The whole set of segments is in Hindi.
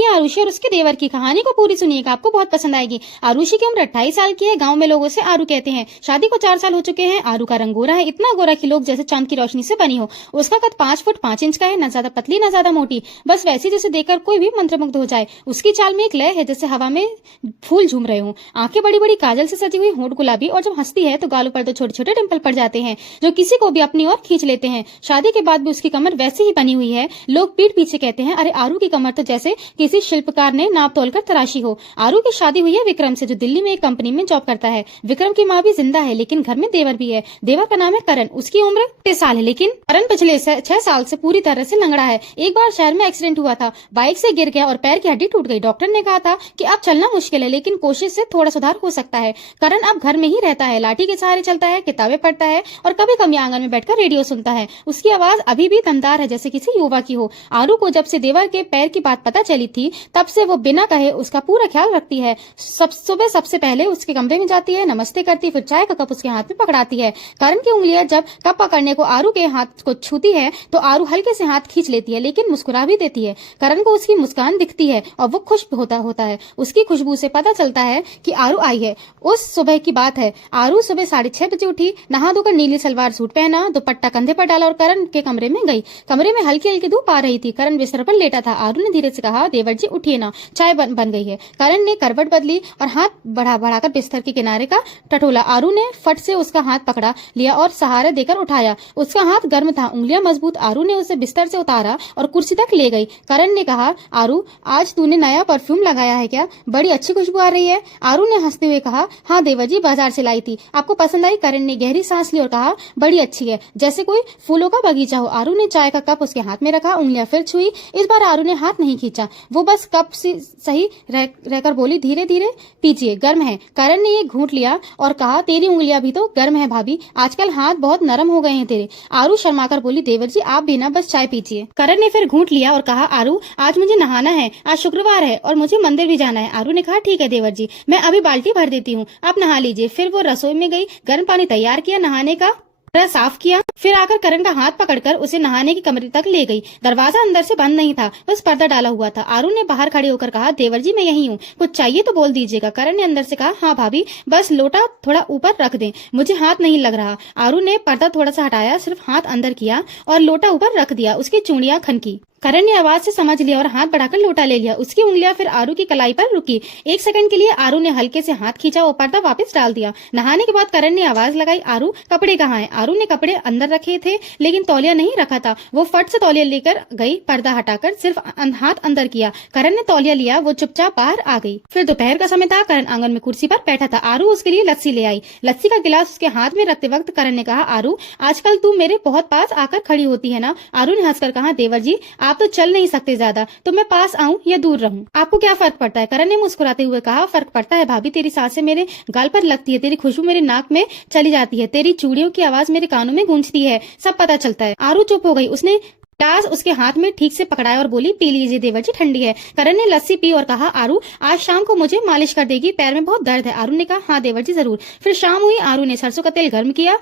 कहानी आरुषि और उसके देवर की। कहानी को पूरी सुनिएगा, आपको बहुत पसंद आएगी। आरुषि की उम्र 28 साल की है। गांव में लोग उसे आरू कहते हैं। शादी को 4 साल हो चुके हैं। आरू का रंग गोरा है, इतना गोरा कि लोग जैसे चांद की रोशनी से बनी हो। उसका कद 5 फुट 5 इंच का है, न ज्यादा पतली न ज्यादा मोटी, बस वैसी जैसे देखकर कोई भी मंत्रमुग्ध हो जाए। उसकी चाल में एक लय है जैसे हवा में फूल झूम रहे हो। आंखें बड़ी बड़ी काजल से सजी हुई, होंठ गुलाबी, और जब हंसती है तो गालों पर 2 छोटे छोटे डिंपल पड़ जाते हैं जो किसी को भी अपनी ओर खींच लेते हैं। शादी के बाद भी उसकी कमर वैसी ही बनी हुई है। लोग पीठ पीछे कहते हैं, अरे आरू की कमर तो जैसे किसी शिल्पकार ने नाप तोलकर तराशी हो। आरू की शादी हुई है विक्रम से, जो दिल्ली में एक कंपनी में जॉब करता है। विक्रम की माँ भी जिंदा है, लेकिन घर में देवर भी है। देवर का नाम है करण। उसकी उम्र 30 साल है, लेकिन करण पिछले 6 साल से पूरी तरह से लंगड़ा है। एक बार शहर में एक्सीडेंट हुआ था, बाइक से गिर गया और पैर की हड्डी टूट गई। डॉक्टर ने कहा था कि अब चलना मुश्किल है, लेकिन कोशिश से थोड़ा सुधार हो सकता है। करण अब घर में ही रहता है, लाठी के सहारे चलता है, किताबें पढ़ता है और कभी कभी आंगन में बैठकर रेडियो सुनता है। उसकी आवाज अभी भी दमदार है जैसे किसी युवा की हो। आरू को जब से देवर के पैर की बात पता चली थी, तब से वो बिना कहे उसका पूरा ख्याल रखती है। सुबह सबसे पहले उसके कमरे में जाती है, नमस्ते करती, फिर चाय का कप उसके हाथ में पकड़ाती है। करण की उंगलियां जब कप पकड़ने को आरू के हाथ को छूती है तो आरू हल्के से हाथ खींच लेती है, लेकिन मुस्कुरा भी देती है। करण को उसकी मुस्कान दिखती है और वो खुश होता है। उसकी खुशबू से पता चलता है कि आरू आई है। उस सुबह की बात है। आरू सुबह 6:30 बजे उठी, नहा धोकर नीली सलवार सूट पहना, दुपट्टा कंधे पर डाला और करण के कमरे में गई। कमरे में हल्की हल्की धूप आ रही थी। करण बिस्तर पर लेटा था। आरू ने धीरे से कहा, देवर जी उठिए ना, चाय बन गई है। करण ने करवट बदली और हाथ बढ़ाकर बिस्तर के किनारे का टटोला। आरू ने फट से उसका हाथ पकड़ा लिया और सहारा देकर उठाया। उसका हाथ गर्म था, उंगलियां मजबूत। आरू ने उसे बिस्तर से उतारा और कुर्सी तक ले गई। करण ने कहा, आरू आज तूने नया परफ्यूम लगाया है क्या? बड़ी अच्छी खुशबू आ रही है। आरू ने हंसते हुए कहा, हाँ देवर जी, बाजार से लाई थी, आपको पसंद आई? करण ने गहरी सांस ली और कहा, बड़ी अच्छी है, जैसे कोई फूलों का बगीचा हो। आरू ने चाय का कप उसके हाथ में रखा, उंगलियां फिर छुई। इस बार आरू ने हाथ नहीं खींचा, वो बस कप से सही रहकर बोली, धीरे धीरे पीजिए, गर्म है। करण ने ये घूंट लिया और कहा, तेरी उंगलियां भी तो गर्म है भाभी, आजकल हाथ बहुत नरम हो गए हैं तेरे। आरू शर्माकर बोली, देवर जी आप भी ना बस चाय पीजिए। करण ने फिर घूंट लिया और कहा, आरू आज मुझे नहाना है, आज शुक्रवार है और मुझे मंदिर भी जाना है। आरू ने कहा, ठीक है देवर जी, मैं अभी बाल्टी भर देती हूँ, आप नहा लीजिए। फिर वो रसोई में गई, गर्म पानी तैयार किया, नहाने का साफ किया, फिर आकर करण का हाथ पकड़कर उसे नहाने के कमरे तक ले गई। दरवाजा अंदर से बंद नहीं था, बस पर्दा डाला हुआ था। आरू ने बाहर खड़े होकर कहा, देवर जी मैं यही हूँ, कुछ चाहिए तो बोल दीजिएगा। करण ने अंदर से कहा, हाँ भाभी, बस लोटा थोड़ा ऊपर रख दें, मुझे हाथ नहीं लग रहा। आरू ने पर्दा थोड़ा सा हटाया, सिर्फ हाथ अंदर किया और लोटा ऊपर रख दिया। उसकी चूड़ियां खनकी। करण ने आवाज से समझ लिया और हाथ बढ़ाकर लोटा ले लिया। उसकी उंगलियां फिर आरू की कलाई पर रुकी। 1 सेकंड के लिए आरू ने हल्के से हाथ खींचा और पर्दा वापस डाल दिया। नहाने के बाद करण ने आवाज लगाई, आरू कपड़े कहाँ हैं? आरू ने कपड़े अंदर रखे थे, लेकिन तौलिया नहीं रखा था। वो फट से तौलिया लेकर गई, पर्दा हटाकर सिर्फ हाथ अंदर किया। करण ने तौलिया लिया, वो चुपचाप बाहर आ गई। फिर दोपहर का समय था। करण आंगन में कुर्सी पर बैठा था। आरू उसके लिए लस्सी ले आई। लस्सी का गिलास उसके हाथ में रखते वक्त करण ने कहा, आरू आजकल तू मेरे बहुत पास आकर खड़ी होती है ना? आरू ने हंसकर कहा, देवर जी आप तो चल नहीं सकते ज्यादा, तो मैं पास आऊं या दूर रहूं, आपको क्या फर्क पड़ता है? करण ने मुस्कुराते हुए कहा, फर्क पड़ता है भाभी, तेरी सांसें मेरे गाल पर लगती है, तेरी खुशबू मेरे नाक में चली जाती है, तेरी चूड़ियों की आवाज मेरे कानों में गूंजती है, सब पता चलता है। आरू चुप हो गई। उसने गिलास उसके हाथ में ठीक से पकड़ाया और बोली, पी लीजिए देवर जी, ठंडी है। करण ने लस्सी पी और कहा, आरू आज शाम को मुझे मालिश कर देगी, पैर में बहुत दर्द है। आरू ने कहा, हाँ देवर जी जरूर। फिर शाम हुई। आरू ने सरसों का तेल गर्म किया,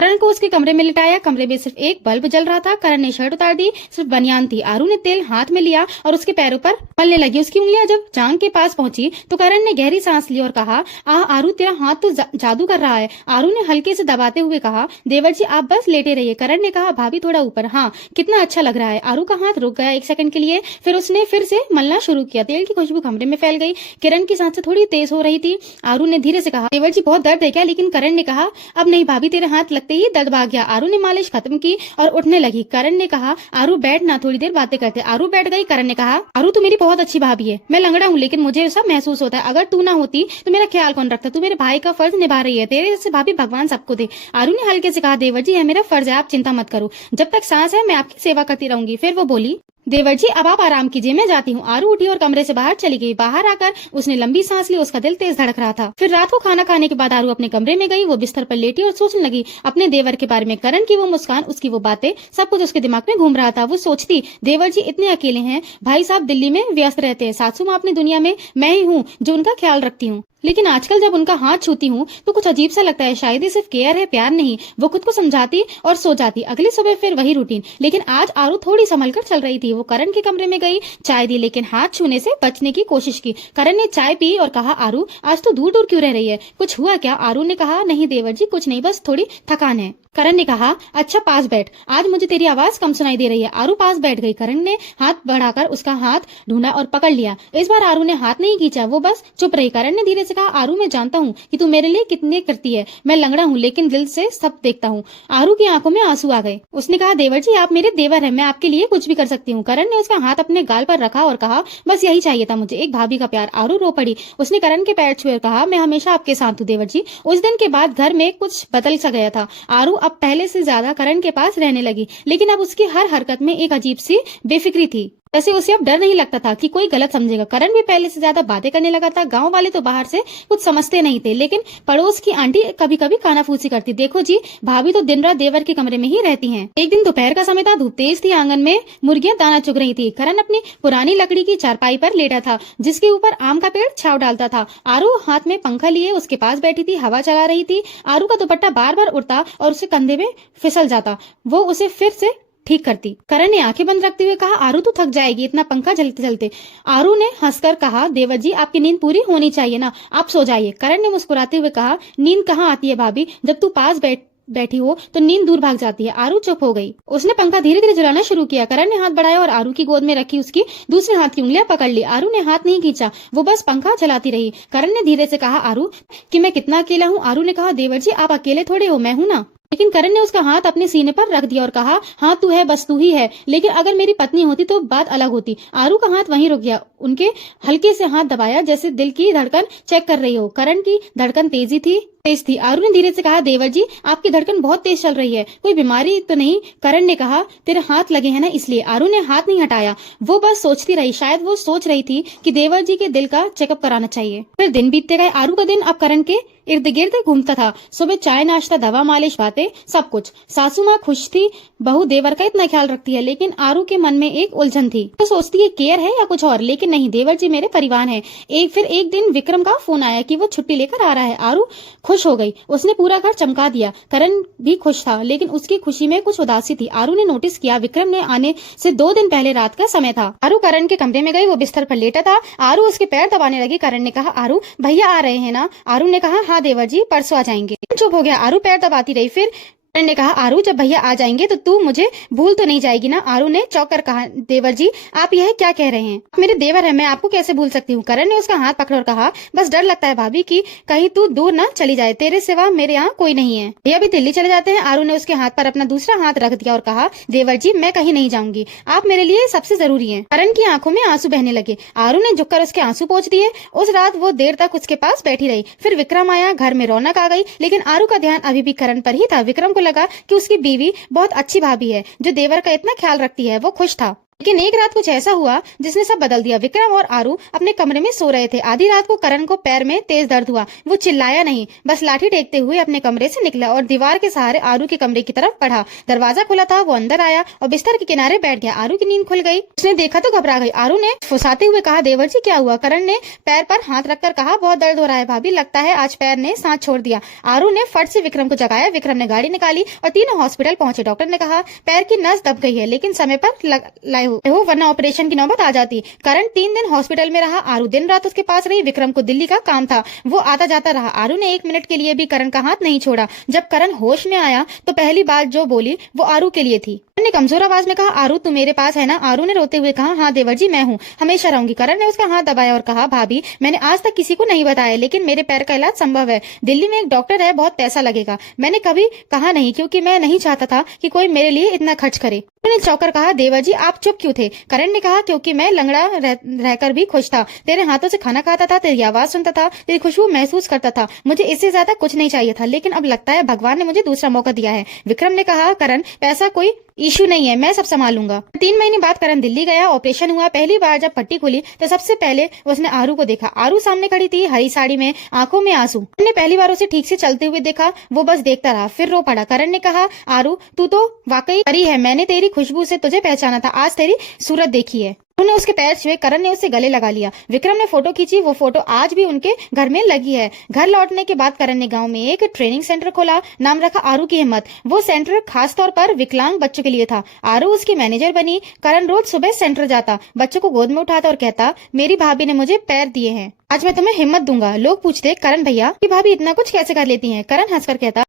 करण को उसके कमरे में लिटाया। कमरे में सिर्फ एक बल्ब जल रहा था। करण ने शर्ट उतार दी, सिर्फ बनियान थी। आरू ने तेल हाथ में लिया और उसके पैरों पर मलने लगी। उसकी उंगलियां जब जांघ के पास पहुंची तो करण ने गहरी सांस ली और कहा, आरू तेरा हाथ तो जादू कर रहा है। आरू ने हल्के से दबाते हुए कहा, देवर जी आप बस लेटे रहिए। करण ने कहा, भाभी थोड़ा ऊपर, हाँ कितना अच्छा लग रहा है। आरू का हाथ रुक गया 1 सेकंड के लिए, फिर उसने फिर से मलना शुरू किया। तेल की खुशबू कमरे में फैल गई। किरण की सांसें थोड़ी तेज हो रही थी। आरू ने धीरे से कहा, देवर जी बहुत दर्द है क्या? लेकिन करण ने कहा, अब नहीं भाभी, तेरे हाथ लगते ही दर्द भाग गया। आरू ने मालिश खत्म की और उठने लगी। करण ने कहा, आरू बैठ ना, थोड़ी देर बातें करते। आरू बैठ गई। करण ने कहा, आरू तू मेरी बहुत अच्छी भाभी है, मैं लंगड़ा हूँ लेकिन मुझे सब महसूस होता है, अगर तू ना होती तो मेरा ख्याल कौन रखता? तू मेरे भाई का फर्ज निभा रही है, तेरे जैसे भाभी भगवान सबको दे। आरू ने हल्के से कहा, देवर जी यह मेरा फर्ज है, आप चिंता मत करो, जब तक सांस है मैं आपकी सेवा करती रहूंगी। फिर वो बोली, देवर जी अब आप आराम कीजिए, मैं जाती हूँ। आरू उठी और कमरे से बाहर चली गई। बाहर आकर उसने लंबी सांस ली, उसका दिल तेज धड़क रहा था। फिर रात को खाना खाने के बाद आरू अपने कमरे में गई। वो बिस्तर पर लेटी और सोचने लगी अपने देवर के बारे में। करण की वो मुस्कान, उसकी वो बातें, सब कुछ उसके दिमाग में घूम रहा था। वो सोचती, देवर जी इतने अकेले हैं, भाई साहब दिल्ली में व्यस्त रहते हैं, सासू माँ अपनी दुनिया में, मैं ही हूँ जो उनका ख्याल रखती हूँ। लेकिन आजकल जब उनका हाथ छूती हूँ तो कुछ अजीब सा लगता है, शायद ये सिर्फ केयर है, प्यार नहीं। वो खुद को समझाती और सो जाती। अगली सुबह फिर वही रूटीन। लेकिन आज आरू थोड़ी संभल कर चल रही थी। वो करण के कमरे में गई, चाय दी, लेकिन हाथ छूने से बचने की कोशिश की। करण ने चाय पी और कहा, आरू आज तो दूर दूर क्यों रह रही है, कुछ हुआ क्या? आरू ने कहा, नहीं देवर जी, कुछ नहीं, बस थोड़ी थकान है। करण ने कहा, अच्छा पास बैठ, आज मुझे तेरी आवाज कम सुनाई दे रही है। आरू पास बैठ गई। करण ने हाथ बढ़ाकर उसका हाथ ढूंढा और पकड़ लिया। इस बार आरू ने हाथ नहीं खींचा, वो बस चुप रही। करण ने धीरे से कहा, आरू मैं जानता हूँ कि तू मेरे लिए कितने करती है, मैं लंगड़ा हूँ लेकिन दिल से सब देखता हूँ। आरू की आंखों में आंसू आ गए। उसने कहा, देवर जी आप मेरे देवर हैं, मैं आपके लिए कुछ भी कर सकती हूँ। करण ने उसका हाथ अपने गाल पर रखा और कहा, बस यही चाहिए था मुझे, एक भाभी का प्यार। आरू रो पड़ी। उसने करण के पैर छुए और कहा, मैं हमेशा आपके साथ हूँ देवर जी। उस दिन के बाद घर में कुछ बदल सा गया था। आरू अब पहले से ज्यादा करण के पास रहने लगी, लेकिन अब उसकी हर हरकत में एक अजीब सी बेफिक्री थी। जैसे उसे अब डर नहीं लगता था कि कोई गलत समझेगा। करण भी पहले से ज्यादा बातें करने लगा था। गांव वाले तो बाहर से कुछ समझते नहीं थे, लेकिन पड़ोस की आंटी कभी कभी कानाफूसी करती। देखो जी, भाभी तो दिन रात देवर के कमरे में ही रहती हैं। एक दिन दोपहर का समय था, धूप तेज थी, आंगन में मुर्गियां दाना चुग रही थी। करण अपनी पुरानी लकड़ी की चारपाई पर लेटा था, जिसके ऊपर आम का पेड़ छाव डालता था। आरू हाथ में पंखा लिए उसके पास बैठी थी, हवा चला रही थी। आरू का दुपट्टा बार बार उड़ता और उसके कंधे में फिसल जाता। वो उसे फिर से ठीक करती। करण ने आंखें बंद रखते हुए कहा, आरू तू थक जाएगी इतना पंखा चलते चलते। आरू ने हंसकर कहा, देवर जी आपकी नींद पूरी होनी चाहिए ना, आप सो जाइए। करण ने मुस्कुराते हुए कहा, नींद कहाँ आती है भाभी, जब तू पास बैठी हो तो नींद दूर भाग जाती है। आरू चुप हो गई। उसने पंखा धीरे धीरे चलाना शुरू किया। करण ने हाथ बढ़ाया और आरू की गोद में रखी उसकी दूसरे हाथ की उंगलियां पकड़ ली। आरू ने हाथ नहीं खींचा, वो बस पंखा चलाती रही। करण ने धीरे से कहा, आरू कि मैं कितना अकेला हूँ। आरू ने कहा, देवर जी आप अकेले थोड़े हो, मैं हूँ ना। लेकिन करण ने उसका हाथ अपने सीने पर रख दिया और कहा, हाँ तू है, बस तू ही है, लेकिन अगर मेरी पत्नी होती तो बात अलग होती। आरू का हाथ वहीं रुक गया। उनके हल्के से हाथ दबाया जैसे दिल की धड़कन चेक कर रही हो। करण की धड़कन तेज थी। आरू ने धीरे से कहा, देवर जी आपकी धड़कन बहुत तेज चल रही है, कोई बीमारी तो नहीं? करण ने कहा, तेरे हाथ लगे हैं ना इसलिए। आरू ने हाथ नहीं हटाया, वो बस सोचती रही। शायद वो सोच रही थी कि देवर जी के दिल का चेकअप कराना चाहिए। फिर दिन बीतते गए। आरू का दिन अब करण के इर्द गिर्द घूमता था। सुबह चाय नाश्ता, दवा, मालिश, बातें, सब कुछ। सासू माँ खुश थी, बहू देवर का इतना ख्याल रखती है, लेकिन आरू के मन में एक उलझन थी। तो सोचती है केयर है या कुछ और, लेकिन नहीं, देवर जी मेरे परिवार है। फिर एक दिन विक्रम का फोन आया कि वो छुट्टी लेकर आ रहा है। आरू खुश हो गई। उसने पूरा घर चमका दिया। करण भी खुश था, लेकिन उसकी खुशी में कुछ उदासी थी। आरू ने नोटिस किया विक्रम ने आने से 2 दिन पहले रात का समय था। आरू करण के कमरे में गई, वो बिस्तर पर लेटा था। आरू उसके पैर दबाने लगी। करण ने कहा, आरू भैया आ रहे हैं ना? आरू ने कहा, हाँ देवर जी परसों आ जाएंगे। चुप हो गया। आरू पैर दबाती रही। फिर करण ने कहा, आरू जब भैया आ जाएंगे तो तू मुझे भूल तो नहीं जाएगी ना? आरू ने चौंक कर कहा, देवर जी आप यह क्या कह रहे हैं? आप मेरे देवर हैं, मैं आपको कैसे भूल सकती हूँ? करण ने उसका हाथ पकड़ा और कहा, बस डर लगता है भाभी कि कहीं तू दूर ना चली जाए, तेरे सिवा मेरे यहाँ कोई नहीं है। भैया भी दिल्ली चले जाते हैं। आरू ने उसके हाथ पर अपना दूसरा हाथ रख दिया और कहा, देवर जी मैं कहीं नहीं जाऊंगी, आप मेरे लिए सबसे जरूरी है। करण की आंखों में आंसू बहने लगे। आरू ने झुककर उसके आंसू पोंछ दिए। उस रात वो देर तक उसके पास बैठी रही। फिर विक्रम आया, घर में रौनक आ गई, लेकिन आरू का ध्यान अभी भी करण पर ही था। विक्रम को लगा कि उसकी बीवी बहुत अच्छी भाभी है जो देवर का इतना ख्याल रखती है। वो खुश था। लेकिन एक रात कुछ ऐसा हुआ जिसने सब बदल दिया। विक्रम और आरू अपने कमरे में सो रहे थे। आधी रात को करण को पैर में तेज दर्द हुआ। वो चिल्लाया नहीं, बस लाठी टेकते हुए अपने कमरे से निकला और दीवार के सहारे आरू के कमरे की तरफ बढ़ा। दरवाजा खुला था, वो अंदर आया और बिस्तर के किनारे बैठ गया। आरू की नींद खुल गई। उसने देखा तो घबरा गई। आरू ने फुसाते हुए कहा, देवर जी क्या हुआ? करण ने पैर पर हाथ रखकर कहा, बहुत दर्द हो रहा है भाभी, लगता है आज पैर ने सांस छोड़ दिया। आरू ने फट से विक्रम को जगाया। विक्रम ने गाड़ी निकाली और तीनों हॉस्पिटल पहुंचे। डॉक्टर ने कहा, पैर की नस दब गई है, लेकिन समय पर लाए हो वरना ऑपरेशन की नौबत आ जाती। करण 3 दिन हॉस्पिटल में रहा। आरू दिन रात उसके पास रही। विक्रम को दिल्ली का काम था, वो आता जाता रहा। आरू ने 1 मिनट के लिए भी करण का हाथ नहीं छोड़ा। जब करण होश में आया तो पहली बात जो बोली वो आरू के लिए थी। करण ने कमजोर आवाज में कहा, आरू तू मेरे पास है ना? आरू ने रोते हुए कहा, हाँ देवर जी मैं हूँ, हमेशा रहूंगी। करण ने उसका हाथ दबाया और कहा, भाभी मैंने आज तक किसी को नहीं बताया, लेकिन मेरे पैर का इलाज संभव है। दिल्ली में एक डॉक्टर है, बहुत पैसा लगेगा। मैंने कभी कहा नहीं, क्योंकि मैं नहीं चाहता था कि कोई मेरे लिए इतना खर्च करे। ने चौंकर कहा, देवर जी आप चुप क्यों थे? करण ने कहा, क्योंकि मैं लंगड़ा रहकर भी खुश था। तेरे हाथों से खाना खाता था, तेरी आवाज सुनता था, तेरी खुशबू महसूस करता था। मुझे इससे ज्यादा कुछ नहीं चाहिए था, लेकिन अब लगता है भगवान ने मुझे दूसरा मौका दिया है। विक्रम ने कहा, करण पैसा कोई इशू नहीं है, मैं सब संभालूंगा। 3 महीने बाद करण दिल्ली गया। ऑपरेशन हुआ। पहली बार जब पट्टी खुली तो सबसे पहले उसने आरू को देखा। आरू सामने खड़ी थी, हरी साड़ी में, आंखों में आंसू। करण ने पहली बार उसे ठीक से चलते हुए देखा। वो बस देखता रहा, फिर रो पड़ा। करण ने कहा, आरू तू तो वाकई परी है, मैंने तेरी खुशबू से तुझे पहचाना था, आज तेरी सूरत देखी है। उन्होंने उसके पैर छुए, करण ने उससे गले लगा लिया। विक्रम ने फोटो खींची, वो फोटो आज भी उनके घर में लगी है। घर लौटने के बाद करण ने गांव में एक ट्रेनिंग सेंटर खोला, नाम रखा आरू की हिम्मत। वो सेंटर खास तौर पर विकलांग बच्चों के लिए था। आरू उसकी मैनेजर बनी। करण रोज सुबह सेंटर जाता, बच्चों को गोद में उठाता और कहता, मेरी भाभी ने मुझे पैर दिए हैं, आज मैं तुम्हें हिम्मत दूंगा। लोग पूछते, करण भैया की भाभी इतना कुछ कैसे कर लेती हैं? करण हंसकर कहता,